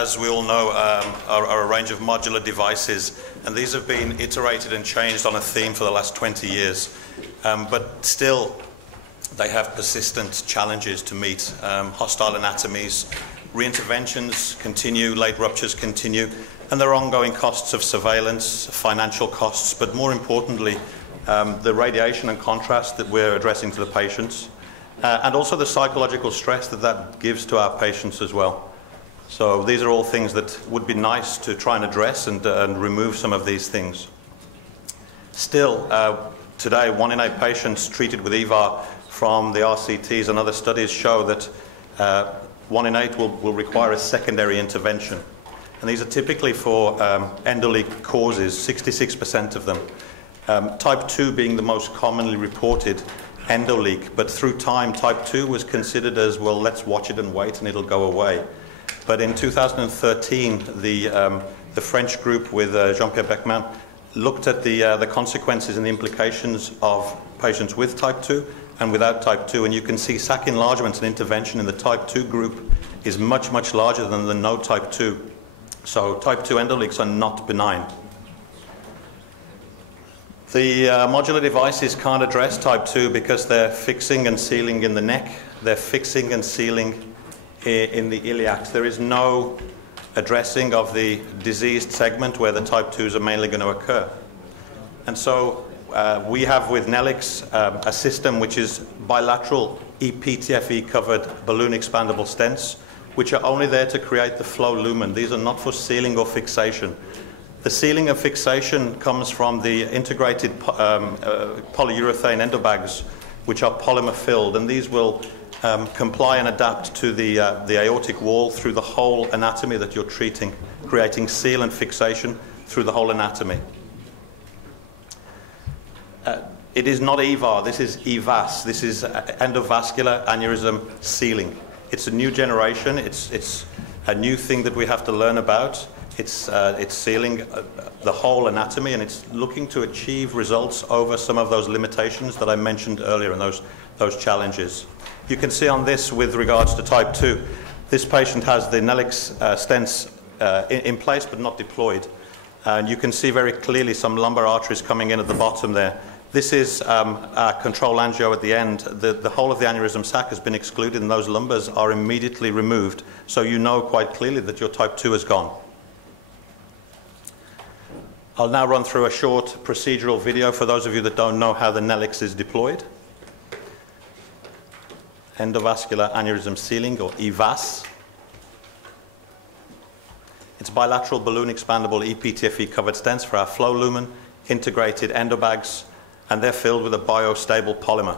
As we all know, are a range of modular devices, and these have been iterated and changed on a theme for the last 20 years. But still, they have persistent challenges to meet. Hostile anatomies, reinterventions continue, late ruptures continue, and there are ongoing costs of surveillance, financial costs, but more importantly, the radiation and contrast that we're addressing to the patients, and also the psychological stress that gives to our patients as well. So these are all things that would be nice to try and address and remove some of these things. Still, today, 1 in 8 patients treated with EVAR from the RCTs and other studies show that 1 in 8 will require a secondary intervention. And these are typically for endoleak causes, 66% of them. Type 2 being the most commonly reported endoleak, but through time, type 2 was considered as, well, let's watch it and wait and it'll go away. But in 2013, the French group with Jean-Pierre Beckman looked at the consequences and the implications of patients with type 2 and without type 2, and you can see sac enlargement and intervention in the type 2 group is much, much larger than the no type 2. So type 2 endoleaks are not benign. The modular devices can't address type 2 because they're fixing and sealing in the neck, they're fixing and sealing in the iliacs. There is no addressing of the diseased segment where the type 2s are mainly going to occur. And so we have with Nelix a system which is bilateral ePTFE covered balloon expandable stents, which are only there to create the flow lumen. These are not for sealing or fixation. The sealing and fixation comes from the integrated polyurethane endobags, which are polymer filled, and these will comply and adapt to the aortic wall through the whole anatomy that you're treating, creating seal and fixation through the whole anatomy. It is not EVAR, this is EVAS. This is endovascular aneurysm sealing. It's a new generation, it's a new thing that we have to learn about. It's sealing the whole anatomy, and it's looking to achieve results over some of those limitations that I mentioned earlier and those challenges. You can see on this with regards to type 2, this patient has the Nelix stents in place but not deployed. And you can see very clearly some lumbar arteries coming in at the bottom there. This is our control angio at the end. The whole of the aneurysm sac has been excluded and those lumbars are immediately removed. So you know quite clearly that your type 2 is gone. I'll now run through a short procedural video for those of you that don't know how the Nelix is deployed. Endovascular aneurysm sealing, or EVAS. It's bilateral balloon expandable ePTFE covered stents for our flow lumen, integrated endobags, and they're filled with a biostable polymer.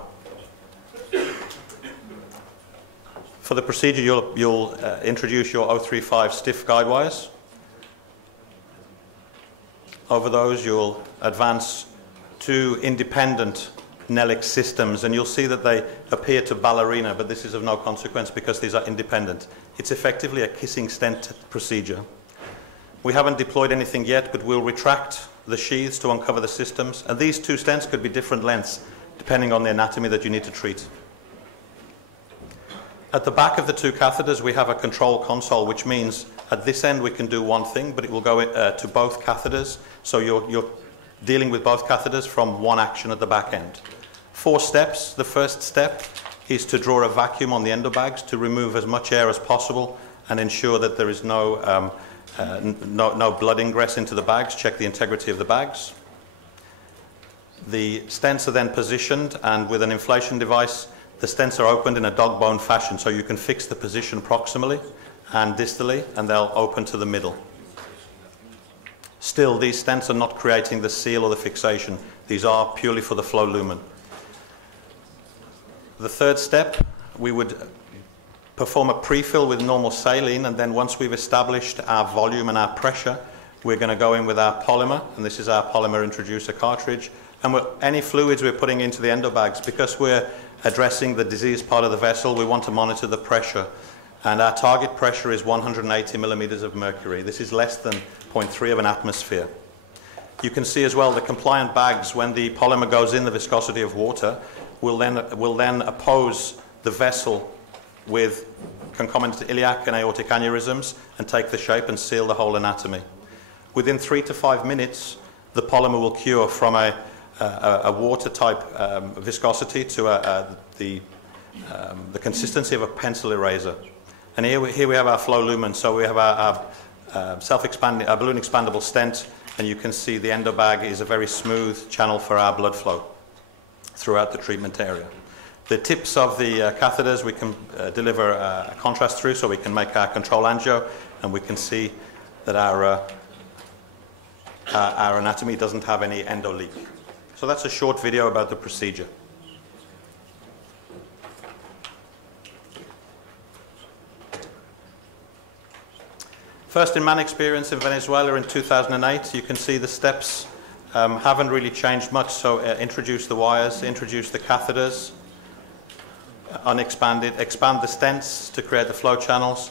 For the procedure, you'll introduce your 035 stiff guide wires. Over those, you'll advance 2 independent Nelix systems, and you'll see that they appear to ballerina, but this is of no consequence because these are independent. It's effectively a kissing stent procedure. We haven't deployed anything yet, but we'll retract the sheaths to uncover the systems, and these 2 stents could be different lengths depending on the anatomy that you need to treat. At the back of the 2 catheters, we have a control console, which means at this end we can do one thing, but it will go to both catheters, so you're dealing with both catheters from one action at the back end. 4 steps. The first step is to draw a vacuum on the endobags to remove as much air as possible and ensure that there is no blood ingress into the bags. Check the integrity of the bags. The stents are then positioned, and with an inflation device, the stents are opened in a dog bone fashion, so you can fix the position proximally and distally, and they'll open to the middle. Still, these stents are not creating the seal or the fixation. These are purely for the flow lumen. The third step, we would perform a pre-fill with normal saline, and then once we've established our volume and our pressure, we're going to go in with our polymer, and this is our polymer introducer cartridge. And any fluids we're putting into the endobags, because we're addressing the diseased part of the vessel, we want to monitor the pressure. And our target pressure is 180 millimeters of mercury. This is less than 0.3 of an atmosphere. You can see as well the compliant bags, when the polymer goes in the viscosity of water, will then oppose the vessel with concomitant iliac and aortic aneurysms and take the shape and seal the whole anatomy. Within 3 to 5 minutes, the polymer will cure from a water-type viscosity to the consistency of a pencil eraser. And here we have our flow lumen. So we have our self-expanding, balloon expandable stent, and you can see the endobag is a very smooth channel for our blood flow throughout the treatment area. The tips of the catheters we can deliver contrast through, so we can make our control angio, and we can see that our anatomy doesn't have any endo leak. So that's a short video about the procedure. First-in-man experience in Venezuela in 2008. You can see the steps haven't really changed much. So introduce the wires, introduce the catheters, unexpanded, expand the stents to create the flow channels,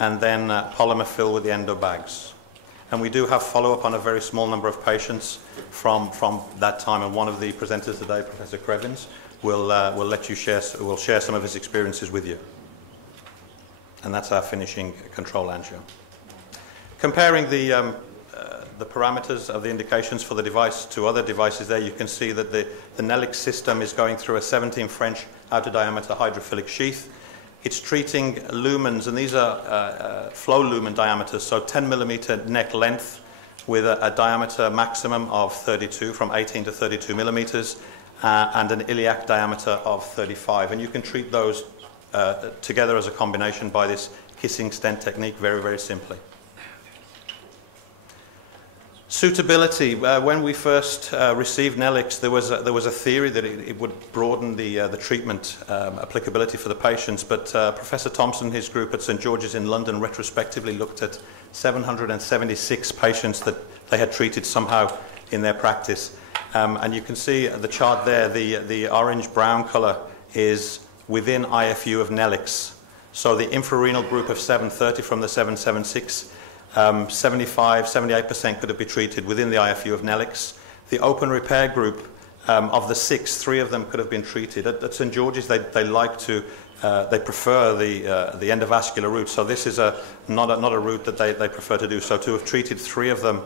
and then polymer fill with the endo bags. And we do have follow-up on a very small number of patients from that time. And one of the presenters today, Professor Crevins, will share some of his experiences with you. And that's our finishing control angio. Comparing the parameters of the indications for the device to other devices there, you can see that the Nelix system is going through a 17 French outer diameter hydrophilic sheath. It's treating lumens, and these are flow lumen diameters, so 10 millimeter neck length with a diameter maximum of 32, from 18 to 32 millimeters, and an iliac diameter of 35. And you can treat those together as a combination by this kissing stent technique very, very simply. Suitability. When we first received Nelix, there was a theory that it would broaden the treatment applicability for the patients, but Professor Thompson and his group at St George's in London retrospectively looked at 776 patients that they had treated somehow in their practice. And you can see the chart there, the orange-brown color is within IFU of Nelix. So the infrarenal group of 730 from the 776, 75-78% could have been treated within the IFU of Nelix. The open repair group of the 6, 3 of them could have been treated. At St George's, they prefer the endovascular route. So this is not a route that they prefer to do. So to have treated 3 of them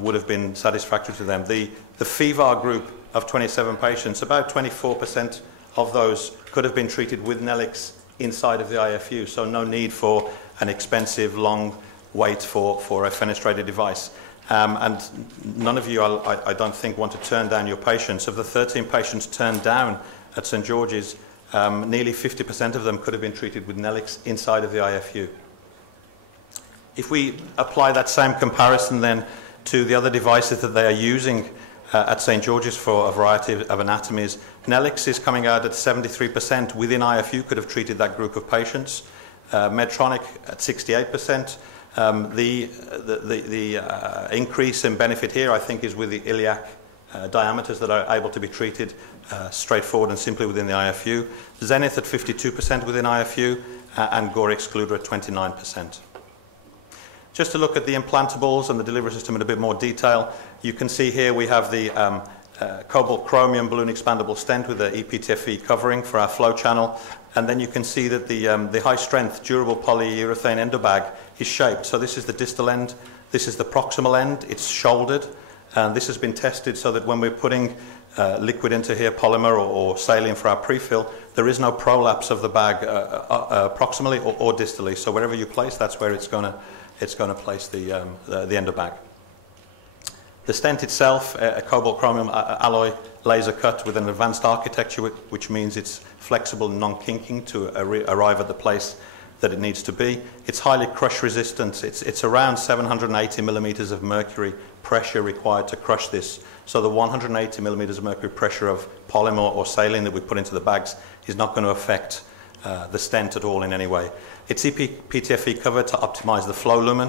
would have been satisfactory to them. The FEVAR group of 27 patients, about 24% of those could have been treated with Nelix inside of the IFU. So no need for an expensive, long wait for a fenestrated device. And none of you, I don't think, want to turn down your patients. Of the 13 patients turned down at St George's, nearly 50% of them could have been treated with Nelix inside of the IFU. If we apply that same comparison then to the other devices that they are using at St George's for a variety of anatomies, Nelix is coming out at 73% within IFU could have treated that group of patients. Medtronic at 68%. The increase in benefit here, I think, is with the iliac diameters that are able to be treated straightforward and simply within the IFU. Zenith at 52% within IFU, and Gore Excluder at 29%. Just to look at the implantables and the delivery system in a bit more detail, you can see here we have the cobalt chromium balloon expandable stent with the EPTFE covering for our flow channel. And then you can see that the high-strength, durable polyurethane endobag is shaped. So this is the distal end, this is the proximal end, it's shouldered, and this has been tested so that when we're putting liquid into here, polymer or saline for our prefill, there is no prolapse of the bag proximally or distally. So wherever you place, that's where it's going to place the endobag. The stent itself, a cobalt chromium alloy laser cut with an advanced architecture, which means it's flexible and non-kinking to arrive at the place that it needs to be. It's highly crush resistant. It's around 780 millimeters of mercury pressure required to crush this. So the 180 millimeters of mercury pressure of polymer or saline that we put into the bags is not going to affect the stent at all in any way. It's EPTFE covered to optimize the flow lumen.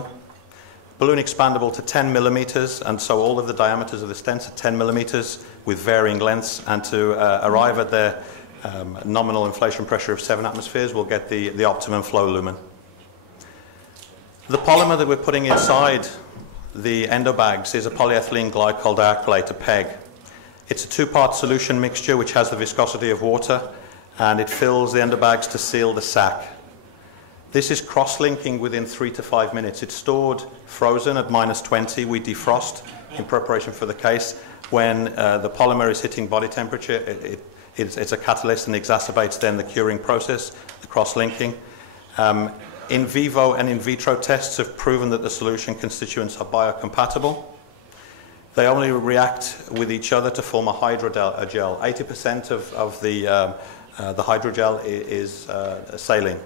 Balloon expandable to 10 millimeters, and so all of the diameters of the stents are 10 millimeters with varying lengths, and to arrive at their nominal inflation pressure of 7 atmospheres, we'll get the optimum flow lumen. The polymer that we're putting inside the endobags is a polyethylene glycol diacrylate, a PEG. It's a 2-part solution mixture which has the viscosity of water, and it fills the endobags to seal the sac. This is cross-linking within 3 to 5 minutes. It's stored frozen at -20. We defrost in preparation for the case. When the polymer is hitting body temperature, it's a catalyst and exacerbates then the curing process, the cross-linking. In vivo and in vitro tests have proven that the solution constituents are biocompatible. They only react with each other to form a hydrogel. 80% of the hydrogel is saline.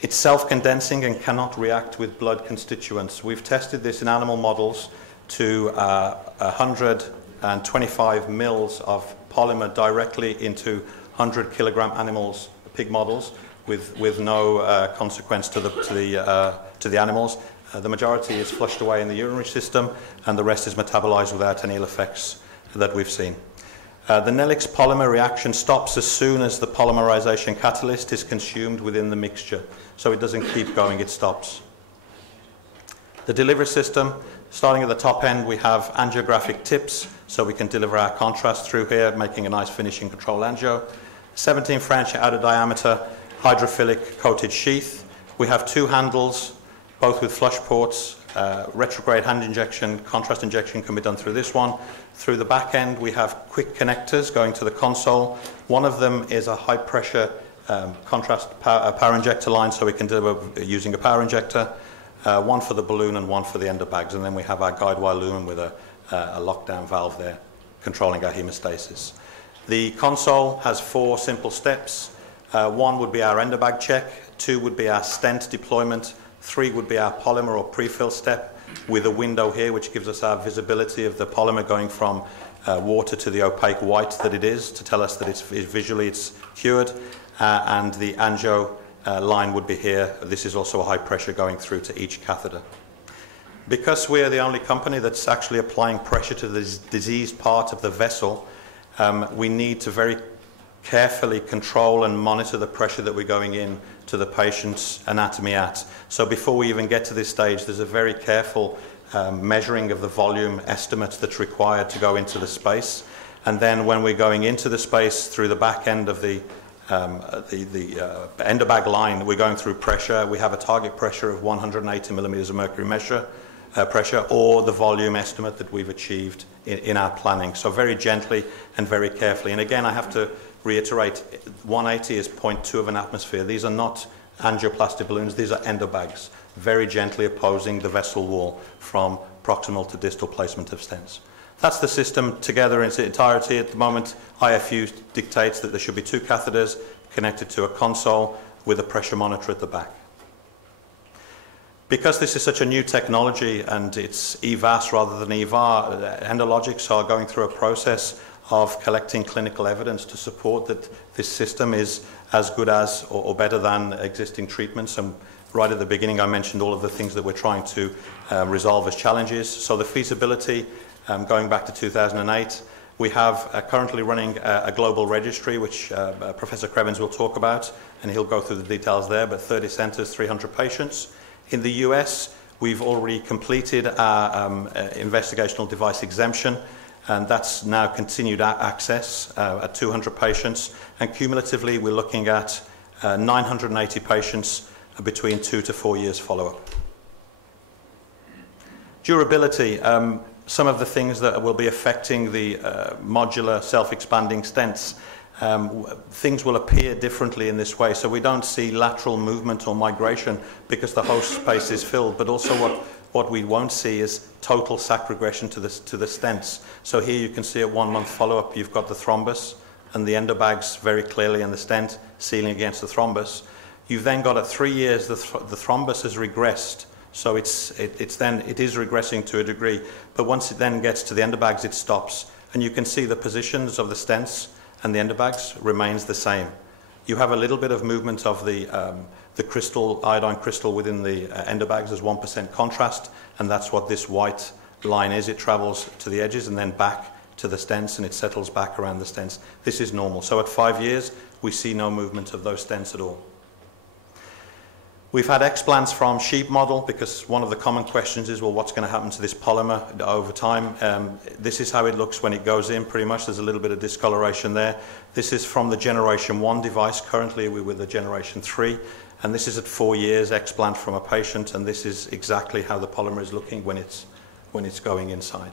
It's self-condensing and cannot react with blood constituents. We've tested this in animal models to 125 mils of polymer directly into 100 kilogram animals, pig models, with no consequence to the animals. The majority is flushed away in the urinary system, and the rest is metabolized without any ill effects that we've seen. The Nelix polymer reaction stops as soon as the polymerization catalyst is consumed within the mixture. So it doesn't keep going, it stops. The delivery system, starting at the top end, we have angiographic tips, so we can deliver our contrast through here, making a nice finishing control angio. 17 French outer diameter, hydrophilic coated sheath. We have 2 handles, both with flush ports. Retrograde hand injection, contrast injection can be done through this one. Through the back end, we have quick connectors going to the console. One of them is a high pressure contrast power injector line, so we can deliver using a power injector. One for the balloon and one for the endo bags. And then we have our guide wire lumen with a lockdown valve there, controlling our hemostasis. The console has 4 simple steps. 1 would be our endo bag check. 2 would be our stent deployment. 3 would be our polymer or pre-fill step with a window here, which gives us our visibility of the polymer going from water to the opaque white that it is, to tell us that visually it's cured. And the angio line would be here. This is also a high pressure going through to each catheter. Because we are the only company that's actually applying pressure to the diseased part of the vessel, we need to very carefully control and monitor the pressure that we're going in to the patient's anatomy at. So before we even get to this stage, there's a very careful measuring of the volume estimates that's required to go into the space. And then when we're going into the space through the back end of the endobag line, we're going through pressure. We have a target pressure of 180 millimeters of mercury pressure, or the volume estimate that we've achieved in our planning. So very gently and very carefully. And again, I have to reiterate, 180 is 0.2 of an atmosphere. These are not angioplasty balloons, these are endobags, very gently opposing the vessel wall from proximal to distal placement of stents. That's the system together in its entirety. At the moment, IFU dictates that there should be 2 catheters connected to a console with a pressure monitor at the back. Because this is such a new technology and it's EVAS rather than EVAR, Endologics are going through a process of collecting clinical evidence to support that this system is as good as or better than existing treatments. And right at the beginning, I mentioned all of the things that we're trying to resolve as challenges. So the feasibility, going back to 2008, we have currently running a global registry, which Professor Krevins will talk about, and he'll go through the details there, but 30 centers, 300 patients. In the US, we've already completed our investigational device exemption, and that's now continued access at 200 patients. And cumulatively, we're looking at 980 patients between 2 to 4 years follow-up. Durability. Some of the things that will be affecting the modular self-expanding stents, things will appear differently in this way. So we don't see lateral movement or migration because the host space is filled, but also what we won't see is total sac regression to the stents. So here you can see at 1 month follow-up, you've got the thrombus and the endobags very clearly and the stent sealing against the thrombus. You've then got at 3 years, the thrombus has regressed. So it is regressing to a degree, but once it then gets to the endobags, it stops. And you can see the positions of the stents and the endobags remains the same. You have a little bit of movement of the crystal, iodine crystal within the endobags as 1% contrast, and that's what this white line is. It travels to the edges and then back to the stents, and it settles back around the stents. This is normal. So at 5 years, we see no movement of those stents at all. We've had explants from sheep model because one of the common questions is, well, what's going to happen to this polymer over time? This is how it looks when it goes in, pretty much. There's a little bit of discoloration there. This is from the generation 1 device. Currently, we're with the generation 3. And this is at 4 years explant from a patient, and this is exactly how the polymer is looking when it's going inside.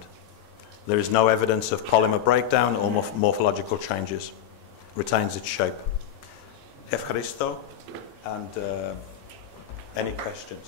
There is no evidence of polymer breakdown or morphological changes. Retains its shape. Evcharisto, and any questions?